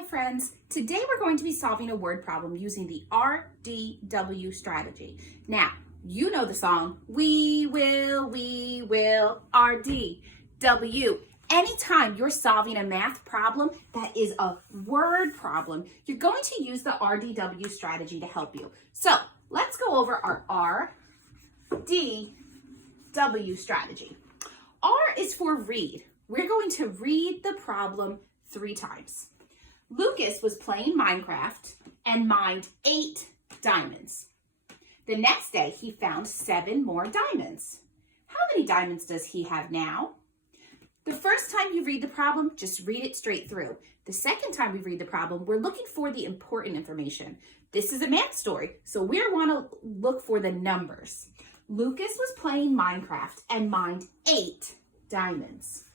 Hi friends, today we're going to be solving a word problem using the RDW strategy. Now, you know the song, we will, RDW. Anytime you're solving a math problem that is a word problem, you're going to use the RDW strategy to help you. So let's go over our RDW strategy. R is for read. We're going to read the problem 3 times. Lucas was playing Minecraft and mined 8 diamonds. The next day, he found 7 more diamonds. How many diamonds does he have now? The first time you read the problem, just read it straight through. The second time we read the problem, we're looking for the important information. This is a math story, so we want to look for the numbers. Lucas was playing Minecraft and mined 8 diamonds.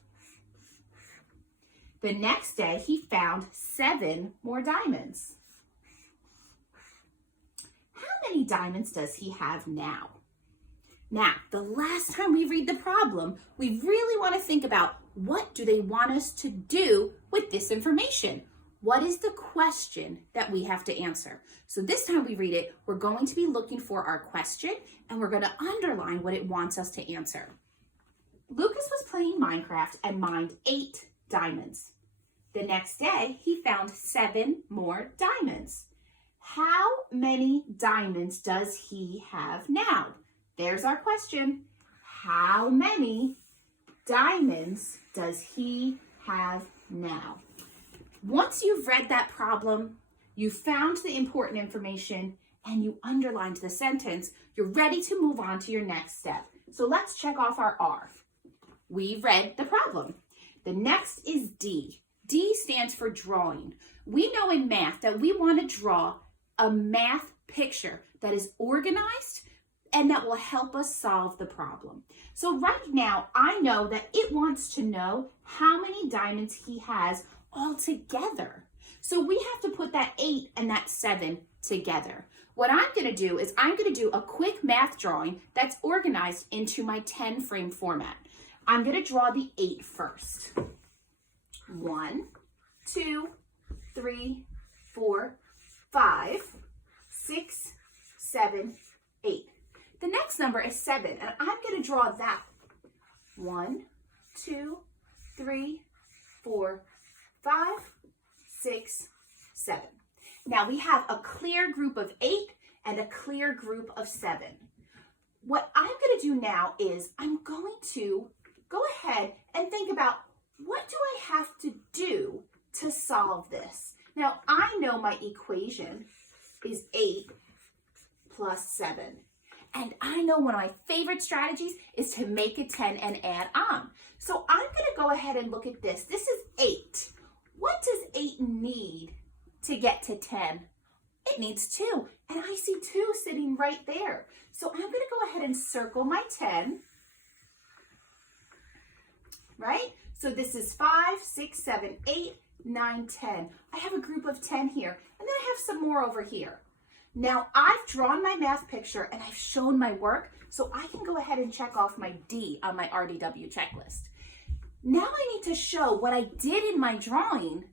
The next day, he found 7 more diamonds. How many diamonds does he have now? Now, the last time we read the problem, we really want to think about what do they want us to do with this information? What is the question that we have to answer? So this time we read it, we're going to be looking for our question and we're going to underline what it wants us to answer. Lucas was playing Minecraft and mined 8 diamonds. The next day, he found 7 more diamonds. How many diamonds does he have now? There's our question. How many diamonds does he have now? Once you've read that problem, you found the important information, and you underlined the sentence, you're ready to move on to your next step. So let's check off our R. We read the problem. The next is D. D stands for drawing. We know in math that we want to draw a math picture that is organized and that will help us solve the problem. So right now, I know that it wants to know how many diamonds he has all together. So we have to put that 8 and that 7 together. What I'm going to do is I'm going to do a quick math drawing that's organized into my 10 frame format. I'm going to draw the 8 first. 1, 2, 3, 4, 5, 6, 7, 8. The next number is 7, and I'm going to draw that. 1, 2, 3, 4, 5, 6, 7. Now we have a clear group of 8 and a clear group of 7. What I'm going to do now is I'm going to go ahead and think about what do I have to do to solve this? Now, I know my equation is 8 plus 7. And I know one of my favorite strategies is to make a 10 and add on. So I'm going to go ahead and look at this. This is 8. What does 8 need to get to 10? It needs 2. And I see 2 sitting right there. So I'm going to go ahead and circle my 10. Right? So this is 5, 6, 7, 8, 9, 10. I have a group of 10 here, and then I have some more over here. Now I've drawn my math picture and I've shown my work, so I can go ahead and check off my D on my RDW checklist. Now I need to show what I did in my drawing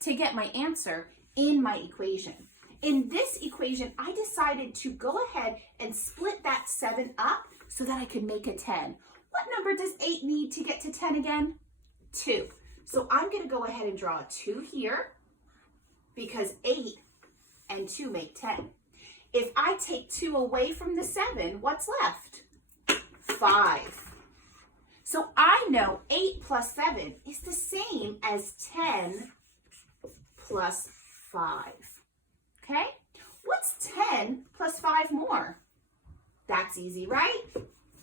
to get my answer in my equation. In this equation, I decided to go ahead and split that 7 up so that I could make a 10. What number does 8 need to get to 10 again? 2. So I'm going to go ahead and draw a 2 here because 8 and 2 make 10. If I take 2 away from the 7, what's left? 5. So I know 8 plus 7 is the same as 10 plus 5. Okay? What's 10 plus 5 more? That's easy, right?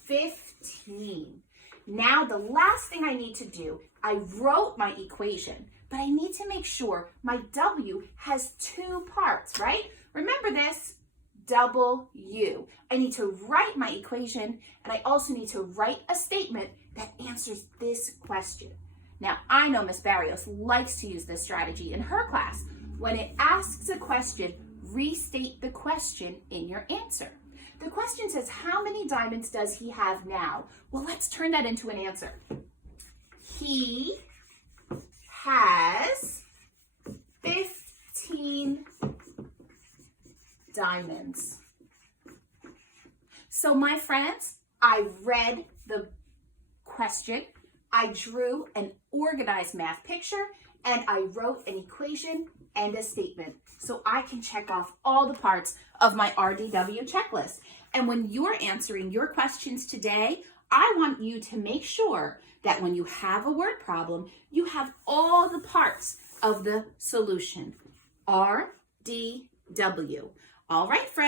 15. Now the last thing I need to do, I wrote my equation, but I need to make sure my W has 2 parts, right? Remember this, W. I need to write my equation, and I also need to write a statement that answers this question. Now, I know Miss Barrios likes to use this strategy in her class. When it asks a question, restate the question in your answer. The question says, how many diamonds does he have now? Well, let's turn that into an answer. He has 15 diamonds. So my friends, I read the question, I drew an organized math picture, and I wrote an equation and a statement. So I can check off all the parts of my RDW checklist. And when you're answering your questions today, I want you to make sure that when you have a word problem, you have all the parts of the solution. RDW. All right, friends.